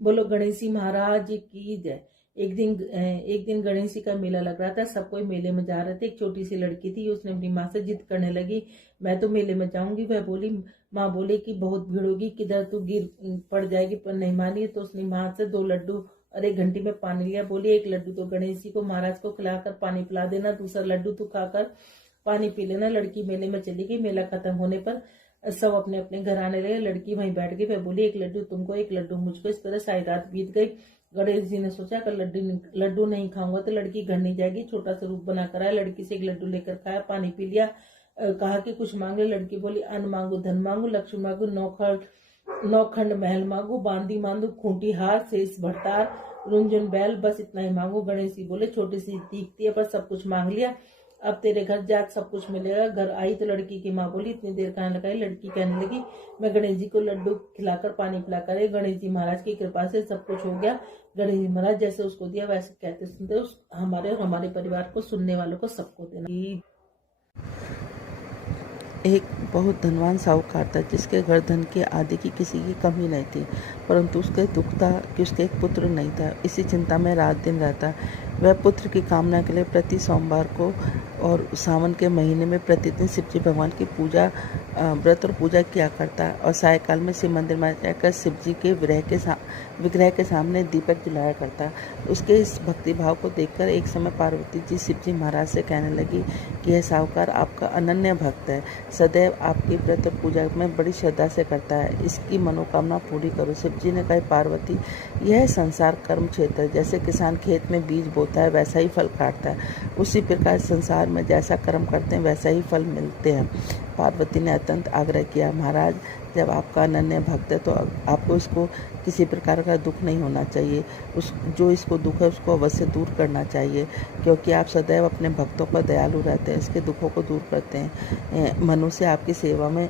बोलो गणेश जी महाराज की जय। एक दिन गणेश जी का मेला लग रहा था, सब कोई मेले में जा रहे थे। एक छोटी सी लड़की थी, उसने अपनी माँ से जिद करने लगी, मैं तो मेले में जाऊंगी। वह बोली, माँ बोले कि बहुत भीड़ होगी, किधर तू गिर पड़ जाएगी, पर नहीं मानी। तो उसने माँ से 2 लड्डू और 1 घंटी में पानी लिया। बोली, एक लड्डू तो गणेश जी को महाराज को खिलाकर पानी पिला देना, दूसरा लड्डू तू खाकर पानी पी लेना। लड़की मेले में चली गई। मेला खत्म होने पर सब अपने अपने घर आने लगे। लड़की वहीं बैठ गई। वह बोली, एक लड्डू तुमको, एक लड्डू मुझको। इस तरह सारी रात बीत गई। गणेश जी ने सोचा कि लड्डू नहीं खाऊंगा तो लड़की घर नहीं जाएगी। छोटा सा रूप बनाकर आया, लड़की से एक लड्डू लेकर खाया, पानी पी लिया। कहा कि कुछ मांग ले। लड़की बोली, अन्न मांगू, धन मांगू, लक्ष्मी मांगू, नौखंड महल मांगू, बांदी मांगू, खूंटी हार, शेष भरतार, रुंझुन बैल, बस इतना ही मांगू। गणेश जी बोले, छोटी सी दिखती है पर सब कुछ मांग लिया, अब तेरे घर जा सब कुछ मिलेगा। घर आई तो लड़की की माँ बोली, इतनी देर कहाँ लगाई। लड़की कहने लगी, मैं गणेश जी को लड्डू खिलाकर पानी पिलाकर गणेश जी महाराज की कृपा से सब कुछ हो गया। गणेश जी महाराज जैसे उसको दिया वैसे कहते सुनते हमारे और हमारे परिवार को, सुनने वालों को, सबको देना। एक बहुत धनवान साहूकार था जिसके घर धन के आदि की किसी की कमी नहीं थी, परंतु उसके दुख था कि उसके एक पुत्र नहीं था। इसी चिंता में रात दिन रहता। वह पुत्र की कामना के लिए प्रति सोमवार को और सावन के महीने में प्रतिदिन शिवजी भगवान की पूजा, व्रत और पूजा किया करता और सायकाल में शिव मंदिर में जाकर शिवजी के विग्रह के सामने दीपक जलाया करता। उसके इस भक्ति भाव को देखकर एक समय पार्वती जी शिवजी महाराज से कहने लगी कि यह साहूकार आपका अनन्य भक्त है, सदैव आपकी व्रत और पूजा में बड़ी श्रद्धा से करता है, इसकी मनोकामना पूरी करो। शिवजी ने कहा, पार्वती, यह संसार कर्म क्षेत्र है। जैसे किसान खेत में बीज बोता है वैसा ही फल काटता है, उसी प्रकार संसार में जैसा कर्म करते हैं वैसा ही फल मिलते हैं। पार्वती ने अत्यंत आग्रह किया, महाराज, जब आपका अनन्य भक्त है तो आपको इसको किसी प्रकार का दुख नहीं होना चाहिए। जो इसको दुख है उसको अवश्य दूर करना चाहिए, क्योंकि आप सदैव अपने भक्तों पर दयालु रहते हैं, इसके दुखों को दूर करते हैं। मनुष्य आपकी सेवा में,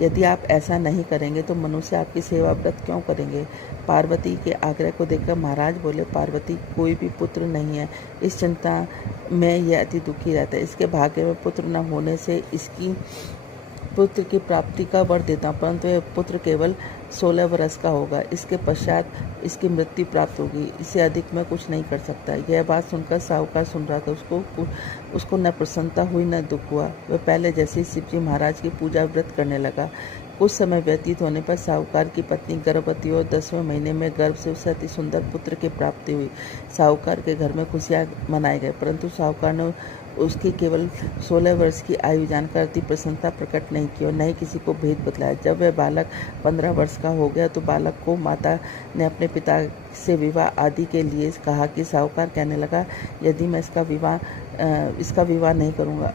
यदि आप ऐसा नहीं करेंगे तो मनुष्य आपकी सेवा व्रत क्यों करेंगे। पार्वती के आग्रह को देखकर महाराज बोले, पार्वती, कोई भी पुत्र नहीं है, इस चिंता में यह अति दुखी रहता है। इसके भाग्य में पुत्र न होने से इसकी पुत्र की प्राप्ति का वर देता हूँ, परंतु यह पुत्र केवल 16 वर्ष का होगा। इसके पश्चात इसकी मृत्यु प्राप्त होगी, इससे अधिक मैं कुछ नहीं कर सकता। यह बात सुनकर साहूकार सुन रहा था। उसको न प्रसन्नता हुई न दुख हुआ। वह पहले जैसे ही शिवजी महाराज की पूजा व्रत करने लगा। कुछ समय व्यतीत होने पर साहूकार की पत्नी गर्भवती और 10वें महीने में गर्भ से उसे अति सुंदर पुत्र की प्राप्ति हुई। साहूकार के घर में खुशियाँ मनाए गए, परंतु साहूकार ने उसकी केवल 16 वर्ष की आयु जानकर अति प्रसन्नता प्रकट नहीं की और न ही किसी को भेद बतलाया। जब वह बालक 15 वर्ष का हो गया तो बालक को माता ने अपने पिता से विवाह आदि के लिए कहा कि साहूकार कहने लगा, यदि मैं इसका विवाह नहीं करूंगा।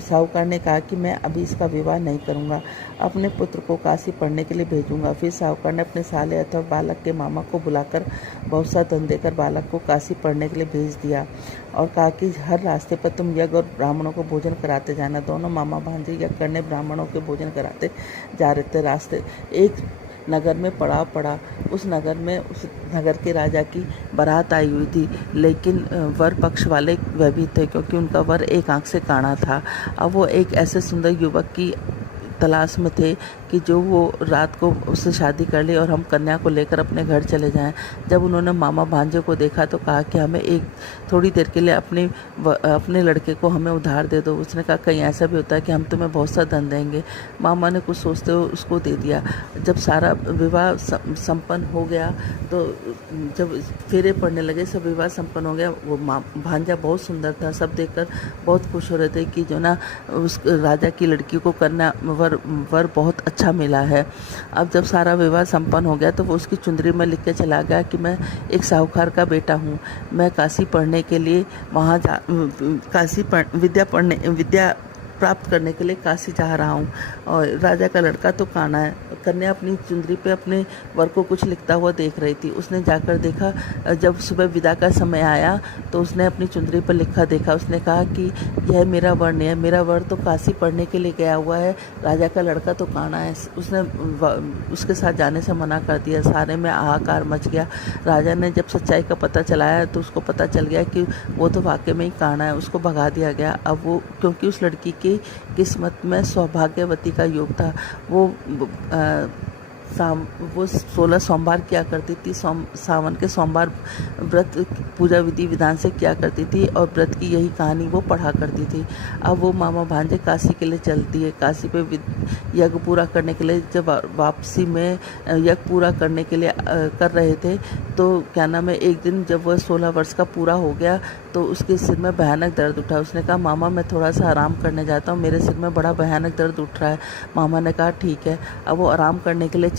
साहूकार ने कहा कि मैं अभी इसका विवाह नहीं करूंगा, अपने पुत्र को काशी पढ़ने के लिए भेजूंगा। फिर साहूकार ने अपने साले अथवा बालक के मामा को बुलाकर बहुत सा धन देकर बालक को काशी पढ़ने के लिए भेज दिया और कहा कि हर रास्ते पर तुम यज्ञ और ब्राह्मणों को भोजन कराते जाना। दोनों मामा भांजे यज्ञ करने ब्राह्मणों के भोजन कराते जा रहे थे। रास्ते एक नगर में पड़ाव पड़ा। उस नगर के राजा की बारात आई हुई थी, लेकिन वर पक्ष वाले वह भी थे, क्योंकि उनका वर एक आंख से काना था। अब वो एक ऐसे सुंदर युवक की तलाश में थे कि जो वो रात को उससे शादी कर ले और हम कन्या को लेकर अपने घर चले जाएं। जब उन्होंने मामा भांजे को देखा तो कहा कि हमें थोड़ी देर के लिए अपने लड़के को हमें उधार दे दो। उसने कहा, कहीं ऐसा भी होता है कि हम तुम्हें बहुत सा धन देंगे। मामा ने कुछ सोचते हुए उसको दे दिया। जब सारा विवाह संपन्न हो गया तो जब फेरे पड़ने लगे, सब विवाह संपन्न हो गया। वो भांजा बहुत सुंदर था, सब देखकर बहुत खुश हो रहे थे कि जो ना उस राजा की लड़की को कन्या वर बहुत अच्छा मिला है। अब जब सारा विवाह संपन्न हो गया तो वो उसकी चुंदरी में लिख के चला गया कि मैं एक साहूकार का बेटा हूँ, मैं काशी पढ़ने के लिए वहाँ विद्या प्राप्त करने के लिए काशी जा रहा हूँ। और राजा का लड़का तो काना है। कन्या अपनी चुंदरी पे अपने वर को कुछ लिखता हुआ देख रही थी। उसने जाकर देखा, जब सुबह विदा का समय आया तो उसने अपनी चुंदरी पर लिखा देखा। उसने कहा कि यह मेरा वर नहीं है, मेरा वर तो काशी पढ़ने के लिए गया हुआ है, राजा का लड़का तो काना है। उसने उसके साथ जाने से मना कर दिया। सारे में हाहाकार मच गया। राजा ने जब सच्चाई का पता चलाया तो उसको पता चल गया कि वो तो वाकई में ही काना है। उसको भगा दिया गया। अब वो, क्योंकि उस लड़की की किस्मत में सौभाग्यवती का योग था, वो वो 16 सोमवार किया करती थी। सावन के सोमवार व्रत पूजा विधि विधान से किया करती थी और व्रत की यही कहानी वो पढ़ा करती थी। अब वो मामा भांजे काशी के लिए चलती है। काशी पे यज्ञ पूरा करने के लिए जब वापसी में यज्ञ पूरा करने के लिए कर रहे थे, तो क्या नाम है, एक दिन जब वह 16 वर्ष का पूरा हो गया तो उसके सिर में भयानक दर्द उठा। उसने कहा, मामा मैं थोड़ा सा आराम करने जाता हूँ, मेरे सिर में बड़ा भयानक दर्द उठ रहा है। मामा ने कहा ठीक है। अब वो आराम करने के लिए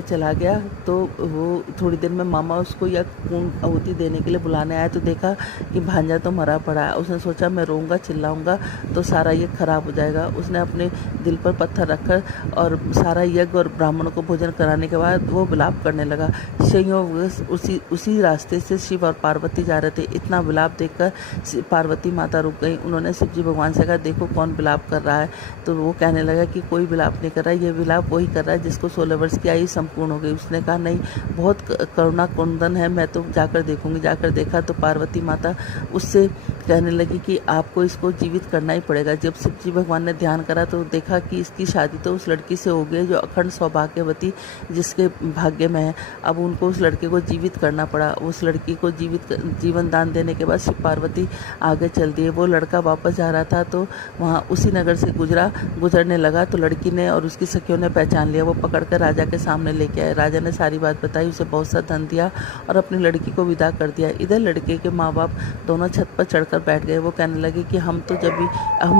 चला गया तो वो थोड़ी देर में मामा उसको या पूर्ण आहुति देने के लिए बुलाने आया तो देखा कि भांजा तो मरा पड़ा है। उसने सोचा मैं रोऊंगा चिल्लाऊंगा तो सारा यज्ञ खराब हो जाएगा। उसने अपने दिल पर पत्थर रखकर और सारा यज्ञ और ब्राह्मणों को भोजन कराने के बाद वो विलाप करने लगा। संयोग उसी रास्ते से शिव और पार्वती जा रहे थे। इतना विलाप देखकर पार्वती माता रुक गई। उन्होंने शिव जी भगवान से कहा, देखो कौन विलाप कर रहा है। तो वो कहने लगा कि कोई विलाप नहीं कर रहा है, ये विलाप वही कर रहा है जिसको 16 वर्ष की आयु संपूर्ण हो गई। उसने कहा, नहीं, बहुत करुणा कुंदन है, मैं तो जाकर देखूंगी। जाकर देखा तो पार्वती माता उससे कहने लगी कि आपको इसको जीवित करना ही पड़ेगा। जब शिव जी भगवान ने ध्यान करा तो देखा कि इसकी शादी तो उस लड़की से हो गई जो अखंड सौभाग्यवती जिसके भाग्य में है। अब उनको उस लड़के को जीवित करना पड़ा। उस लड़की को जीवन दान देने के बाद शिव पार्वती आगे चल दिए। वो लड़का वापस जा रहा था तो वहाँ उसी नगर से गुजरने लगा तो लड़की ने और उसकी सखियों ने पहचान लिया। वो पकड़कर राजा के सामने लेके आए। राजा ने सारी बात बताई, उसे बहुत सा धन दिया और अपनी लड़की को विदा कर दिया। इधर लड़के के माँ बाप दोनों छत पर चढ़कर बैठ गए। वो कहने लगे कि हम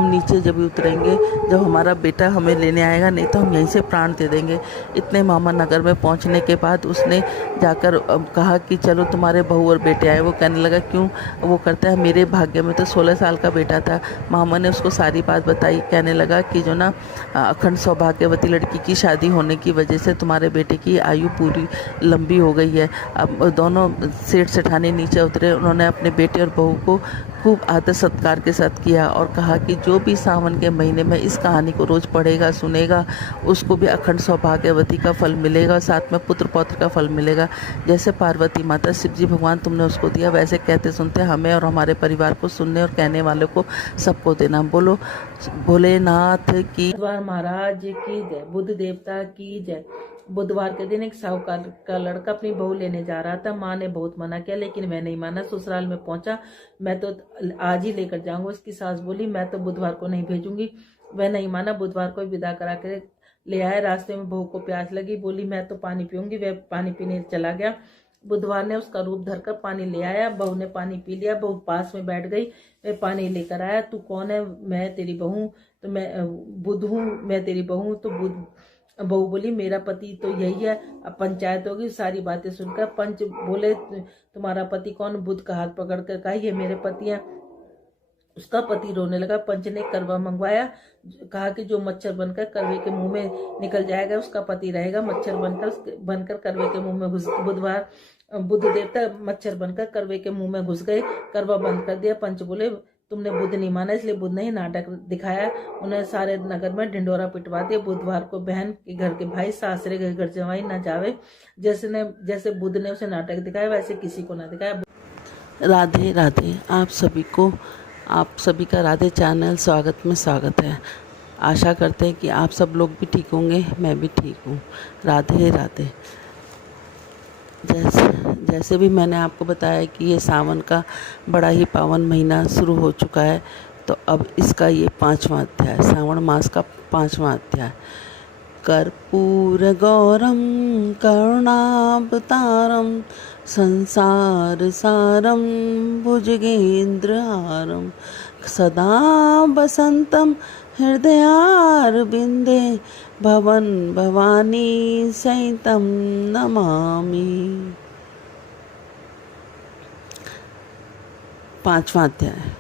नीचे जब भी उतरेंगे जब हमारा बेटा हमें लेने आएगा, नहीं तो हम यहीं से प्राण दे देंगे। इतने मामा नगर में पहुंचने के बाद उसने जाकर कहा कि चलो तुम्हारे बहू और बेटे आए। वो कहने लगा क्यों? वो करता है, मेरे भाग्य में तो 16 साल का बेटा था। मामा ने उसको सारी बात बताई। कहने लगा कि जो ना अखंड सौभाग्यवती लड़की की शादी होने की वजह से तुम्हारे बेटे की आयु पूरी लंबी हो गई है। अब दोनों सेठ सेठानी नीचे उतरे। उन्होंने अपने बेटे और बहू को खूब आदर सत्कार के साथ किया और कहा कि जो भी सावन के महीने में इस कहानी को रोज पढ़ेगा सुनेगा उसको भी अखंड सौभाग्यवती का फल मिलेगा, साथ में पुत्र पौत्र का फल मिलेगा। जैसे पार्वती माता शिव जी भगवान तुमने उसको दिया, वैसे कहते सुनते हमें और हमारे परिवार को सुनने और कहने वालों को सबको देना। बोलो भोलेनाथ की। बुधवार महाराज की जय, बुद्ध देवता की जय। बुधवार के दिन एक साहूकार का लड़का अपनी बहू लेने जा रहा था। माँ ने बहुत मना किया लेकिन वह नहीं माना। ससुराल में पहुंचा, मैं तो आज ही लेकर जाऊंगा। उसकी सास बोली, मैं तो बुधवार को नहीं भेजूंगी। वह नहीं माना। बुधवार को विदा करा कर ले आया। रास्ते में बहू को प्यास लगी, बोली मैं तो पानी पीऊंगी। वह पानी पीने चला गया। बुधवार ने उसका रूप धरकर पानी ले आया। बहू ने पानी पी लिया। बहू पास में बैठ गई। वह पानी लेकर आया। तू कौन है? मैं तेरी बहू। तो मैं बुध हूँ, मैं तेरी बहू। तो बहू बोली, मेरा पति तो यही है। अब पंचायत होगी। सारी बातें सुनकर पंच बोले, तुम्हारा पति कौन? बुध का हाथ पकड़कर कहा, ये मेरे पति हैं। उसका पति रोने लगा। पंच ने करवा मंगवाया। कहा कि जो मच्छर बनकर करवे के मुंह में निकल जाएगा उसका पति रहेगा। मच्छर बनकर करवे के मुंह में घुस। बुध देवता मच्छर बनकर करवे के मुंह में घुस गए। करवा बंद कर दिया। पंच बोले, तुमने बुध नहीं माना इसलिए बुध ने ही नाटक दिखाया। उन्हें सारे नगर में ढिंडोरा पिटवा दिया। बुधवार को बहन के घर के भाई सासरे के घर जवाई ना जावे। जैसे बुध ने उसे नाटक दिखाया वैसे किसी को ना दिखाया। राधे राधे। आप सभी का राधे चैनल स्वागत में स्वागत है। आशा करते हैं कि आप सब लोग भी ठीक होंगे, मैं भी ठीक हूँ। राधे राधे। जैसे भी मैंने आपको बताया कि ये सावन का बड़ा ही पावन महीना शुरू हो चुका है, तो अब इसका ये 5वां अध्याय, सावन मास का 5वां अध्याय। कर्पूर गौरम करुणावतारम संसार सारम भुजगेन्द्रहारम सदा वसंतम हृदयारविंदे भवन भवानी सहितं नमामि। 5वां अध्याय।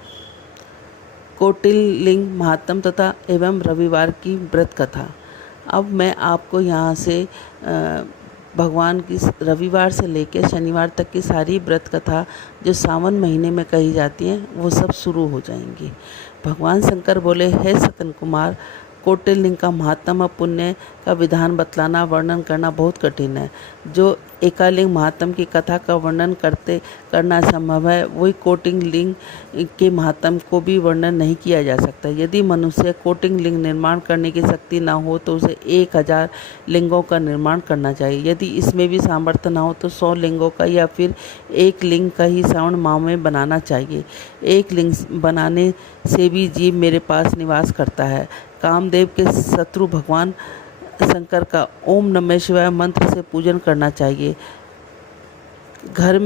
कौटिल्य महात्म तथा एवं रविवार की व्रत कथा। अब मैं आपको यहाँ से भगवान की रविवार से लेकर शनिवार तक की सारी व्रत कथा जो सावन महीने में कही जाती हैं वो सब शुरू हो जाएंगी। भगवान शंकर बोले, हे सतन कुमार, कोटिलिंग का महात्म और पुण्य का विधान बतलाना वर्णन करना बहुत कठिन है। जो एकालिंग महात्म की कथा का वर्णन करना संभव है, वही कोटिलिंग के महात्म को भी वर्णन नहीं किया जा सकता। यदि मनुष्य कोटिलिंग निर्माण करने की शक्ति न हो तो उसे 1000 लिंगों का निर्माण करना चाहिए। यदि इसमें भी सामर्थ्य न हो तो 100 लिंगों का या फिर एक लिंग का ही श्रावण माह में बनाना चाहिए। एक लिंग बनाने से भी जीव मेरे पास निवास करता है। कामदेव के शत्रु भगवान शंकर का ओम नमः शिवाय मंत्र से पूजन करना चाहिए। घर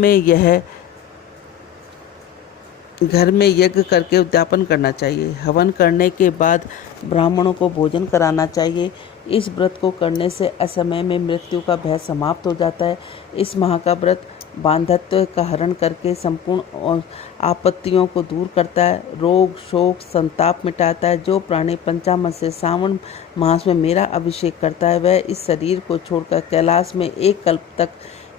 में यज्ञ करके उद्यापन करना चाहिए। हवन करने के बाद ब्राह्मणों को भोजन कराना चाहिए। इस व्रत को करने से असमय में मृत्यु का भय समाप्त हो जाता है। इस माह का व्रत बांधत्व का हरण करके संपूर्ण आपत्तियों को दूर करता है, रोग शोक संताप मिटाता है। जो प्राणी पंचामृत से सावन मास में मेरा अभिषेक करता है, वह इस शरीर को छोड़कर कैलाश में 1 कल्प तक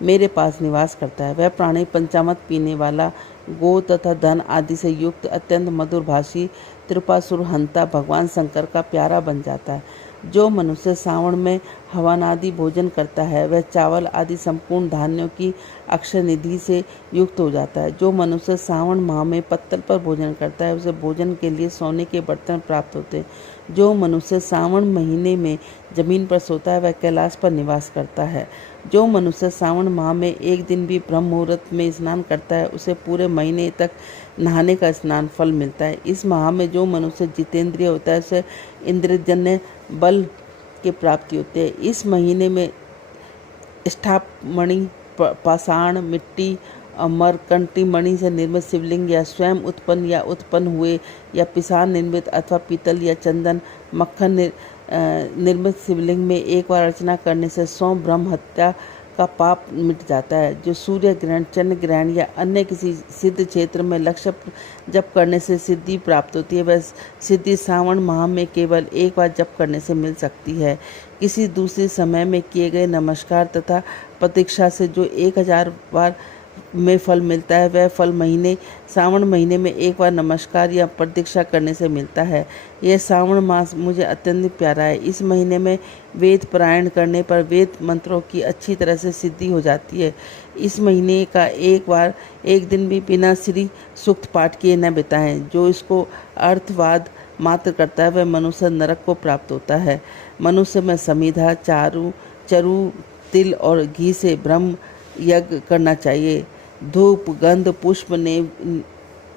मेरे पास निवास करता है। वह प्राणी पंचामृत पीने वाला, गो तथा धन आदि से युक्त, अत्यंत मधुरभाषी, त्रिपुरासुर हंता भगवान शंकर का प्यारा बन जाता है। जो मनुष्य सावन में हवन आदि भोजन करता है, वह चावल आदि संपूर्ण धान्यों की अक्षय निधि से युक्त हो जाता है। जो मनुष्य सावन माह में पत्तल पर भोजन करता है, उसे भोजन के लिए सोने के बर्तन प्राप्त होते हैं। जो मनुष्य सावन महीने में जमीन पर सोता है, वह कैलाश पर निवास करता है। जो मनुष्य सावन माह में एक दिन भी ब्रह्म मुहूर्त में स्नान करता है, उसे पूरे महीने तक नहाने का स्नान फल मिलता है। इस माह में जो मनुष्य जितेंद्रिय होता है, उसे इंद्रजन्य बल की प्राप्ति होती है। इस महीने में स्थापमणि, पाषाण, मिट्टी और मरकंटी मणि से निर्मित शिवलिंग या स्वयं उत्पन्न हुए या पिसान निर्मित अथवा पीतल या चंदन मक्खन निर्मित शिवलिंग में एक बार अर्चना करने से 100 ब्रह्म हत्या का पाप मिट जाता है। जो सूर्य ग्रहण, चंद्र ग्रहण या अन्य किसी सिद्ध क्षेत्र में लक्ष्य जप करने से सिद्धि प्राप्त होती है, वह सिद्धि सावन माह में केवल एक बार जप करने से मिल सकती है। किसी दूसरे समय में किए गए नमस्कार तथा प्रतीक्षा से जो 1000 बार में फल मिलता है, वह फल सावन महीने में एक बार नमस्कार या प्रतीक्षा करने से मिलता है। यह सावन मास मुझे अत्यंत प्यारा है। इस महीने में वेद पारायण करने पर वेद मंत्रों की अच्छी तरह से सिद्धि हो जाती है। इस महीने का एक दिन भी बिना श्री सूक्त पाठ किए न बिताएं। जो इसको अर्थवाद मात्र करता है, वह मनुष्य नरक को प्राप्त होता है। मनुष्य में समिधा, चरु, तिल और घी से ब्रह्म यज्ञ करना चाहिए। धूप, गंध, पुष्प,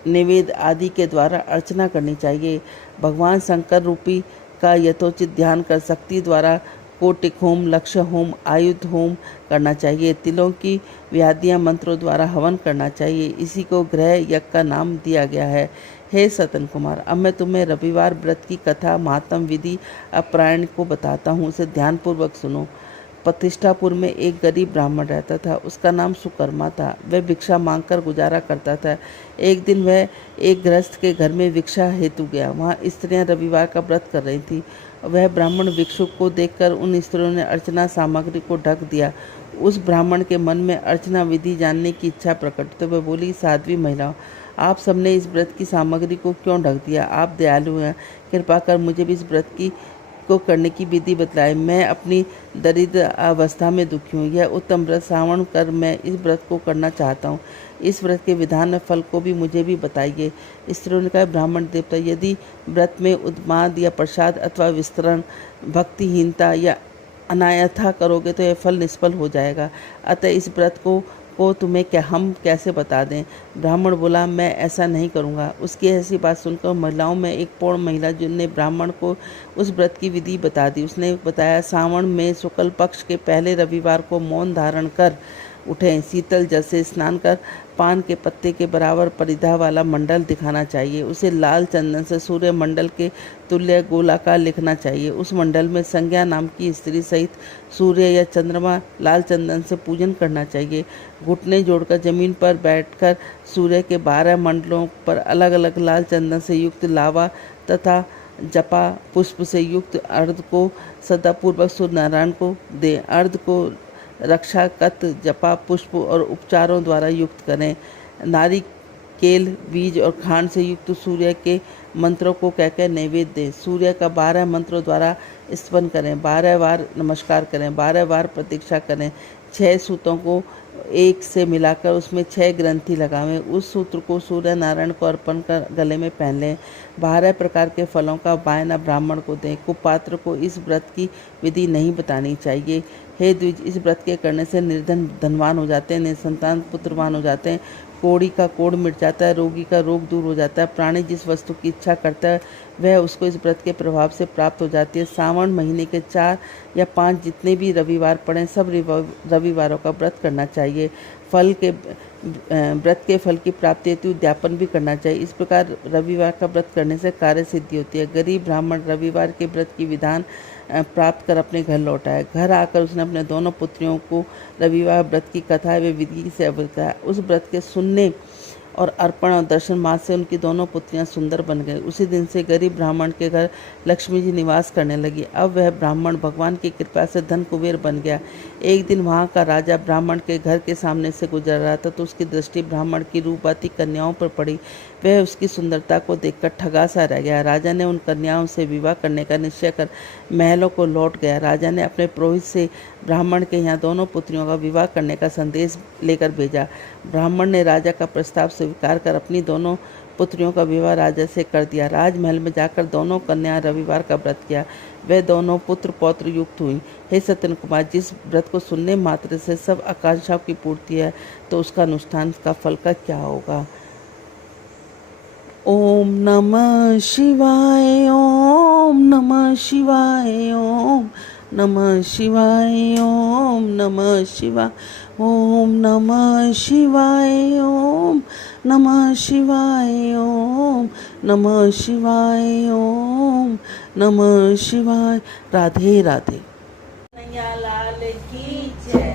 नैवेद्य आदि के द्वारा अर्चना करनी चाहिए। भगवान शंकर रूपी का यथोचित ध्यान कर शक्ति द्वारा कोटिक होम, लक्ष्य होम, आयुध होम करना चाहिए। तिलों की व्याधियां मंत्रों द्वारा हवन करना चाहिए। इसी को ग्रह यज्ञ का नाम दिया गया है। हे सतन कुमार, अब मैं तुम्हें रविवार व्रत की कथा, महात्म, विधि अपरायण को बताता हूँ, उसे ध्यानपूर्वक सुनो। प्रतिष्ठापुर में एक गरीब ब्राह्मण रहता था। उसका नाम सुकर्मा था। वह भिक्षा मांगकर गुजारा करता था। एक दिन वह एक गृहस्थ के घर में भिक्षा हेतु गया। वहाँ स्त्रियां रविवार का व्रत कर रही थी। वह ब्राह्मण भिक्षुक को देखकर उन स्त्रियों ने अर्चना सामग्री को ढक दिया। उस ब्राह्मण के मन में अर्चना विधि जानने की इच्छा प्रकट तो वह बोली, साध्वी महिलाओं, आप सबने इस व्रत की सामग्री को क्यों ढक दिया? आप दयालु हैं, कृपा कर मुझे भी इस व्रत को करने की विधि बतलाए। मैं अपनी दरिद्र अवस्था में दुखी हूँ। यह उत्तम व्रत श्रावण कर मैं इस व्रत को करना चाहता हूँ। इस व्रत के विधान और फल को भी मुझे भी बताइए। स्त्रियों ने कहा, ब्राह्मण देवता, यदि व्रत में उन्माद या प्रसाद अथवा विस्तरण, भक्तिहीनता या अनायथा करोगे तो यह फल निष्फल हो जाएगा। अतः इस व्रत को तुम्हें हम कैसे बता दें? ब्राह्मण बोला, मैं ऐसा नहीं करूँगा। उसकी ऐसी बात सुनकर महिलाओं में एक पूर्ण महिला जिनने ब्राह्मण को उस व्रत की विधि बता दी। उसने बताया, सावन में शुक्ल पक्ष के पहले रविवार को मौन धारण कर उठें, शीतल जल से स्नान कर पान के पत्ते के बराबर परिधा वाला मंडल दिखाना चाहिए। उसे लाल चंदन से सूर्य मंडल के तुल्य गोलाकार लिखना चाहिए। उस मंडल में संज्ञा नाम की स्त्री सहित सूर्य या चंद्रमा लाल चंदन से पूजन करना चाहिए। घुटने जोड़कर जमीन पर बैठकर सूर्य के 12 मंडलों पर अलग अलग लाल चंदन से युक्त लावा तथा जपा पुष्प से युक्त अर्ध को सदापूर्वक सूर्य नारायण को दें। अर्ध को रक्षा कत, जपा, पुष्प और उपचारों द्वारा युक्त करें। नारिकेल बीज और खांड से युक्त सूर्य के मंत्रों को कहकर नैवेद्य दें। सूर्य का 12 मंत्रों द्वारा स्तवन करें, 12 बार नमस्कार करें, 12 बार प्रतीक्षा करें। 6 सूतों को एक से मिलाकर उसमें 6 ग्रंथि लगावें। उस सूत्र को सूर्य नारायण को अर्पण कर गले में पहन लें। 12 प्रकार के फलों का वायना ब्राह्मण को दें। कुपात्र को इस व्रत की विधि नहीं बतानी चाहिए। हे द्विज, इस व्रत के करने से निर्धन धनवान हो जाते हैं, निसंतान पुत्रवान हो जाते हैं, कोढ़ी का कोढ़ मिट जाता है, रोगी का रोग दूर हो जाता है। प्राणी जिस वस्तु की इच्छा करता है वह उसको इस व्रत के प्रभाव से प्राप्त हो जाती है। सावन महीने के 4 या 5 जितने भी रविवार पड़े सब रविवारों का व्रत करना चाहिए। व्रत के फल की प्राप्ति हेतु उद्यापन भी करना चाहिए। इस प्रकार रविवार का व्रत करने से कार्य सिद्धि होती है। गरीब ब्राह्मण रविवार के व्रत की विधान प्राप्त कर अपने घर लौटा है। घर आकर उसने अपने दोनों पुत्रियों को रविवार व्रत की कथा व विधि से अवगत कराया। उस व्रत के सुनने और अर्पण और दर्शन मात्र से उनकी दोनों पुत्रियां सुंदर बन गई। उसी दिन से गरीब ब्राह्मण के घर लक्ष्मी जी निवास करने लगी। अब वह ब्राह्मण भगवान की कृपा से धन कुबेर बन गया। एक दिन वहाँ का राजा ब्राह्मण के घर के सामने से गुजर रहा था तो उसकी दृष्टि ब्राह्मण की रूपवती कन्याओं पर पड़ी। वह उसकी सुंदरता को देखकर ठगा सा रह गया। राजा ने उन कन्याओं से विवाह करने का निश्चय कर महलों को लौट गया। राजा ने अपने पुरोहित से ब्राह्मण के यहाँ दोनों पुत्रियों का विवाह करने का संदेश लेकर भेजा। ब्राह्मण ने राजा का प्रस्ताव स्वीकार कर अपनी दोनों पुत्रियों का विवाह राजा से कर दिया। राजमहल में जाकर दोनों कन्या रविवार का व्रत किया। वे दोनों पुत्र पौत्र युक्त हुई। हे सत्यन कुमार, जिस व्रत को सुनने मात्र से सब आकांक्षाओं की पूर्ति है तो उसका अनुष्ठान का फल का क्या होगा। ओम नमः शिवाय, ओम नमः शिवाय, ओम नमः शिवाय, ओम नमः शिवाय, ओम नमः शिवाय, ओम नमः शिवाय, ओम नमः शिवाय, ओम नमः शिवाय। राधे राधे। कन्हैया लाल की जय।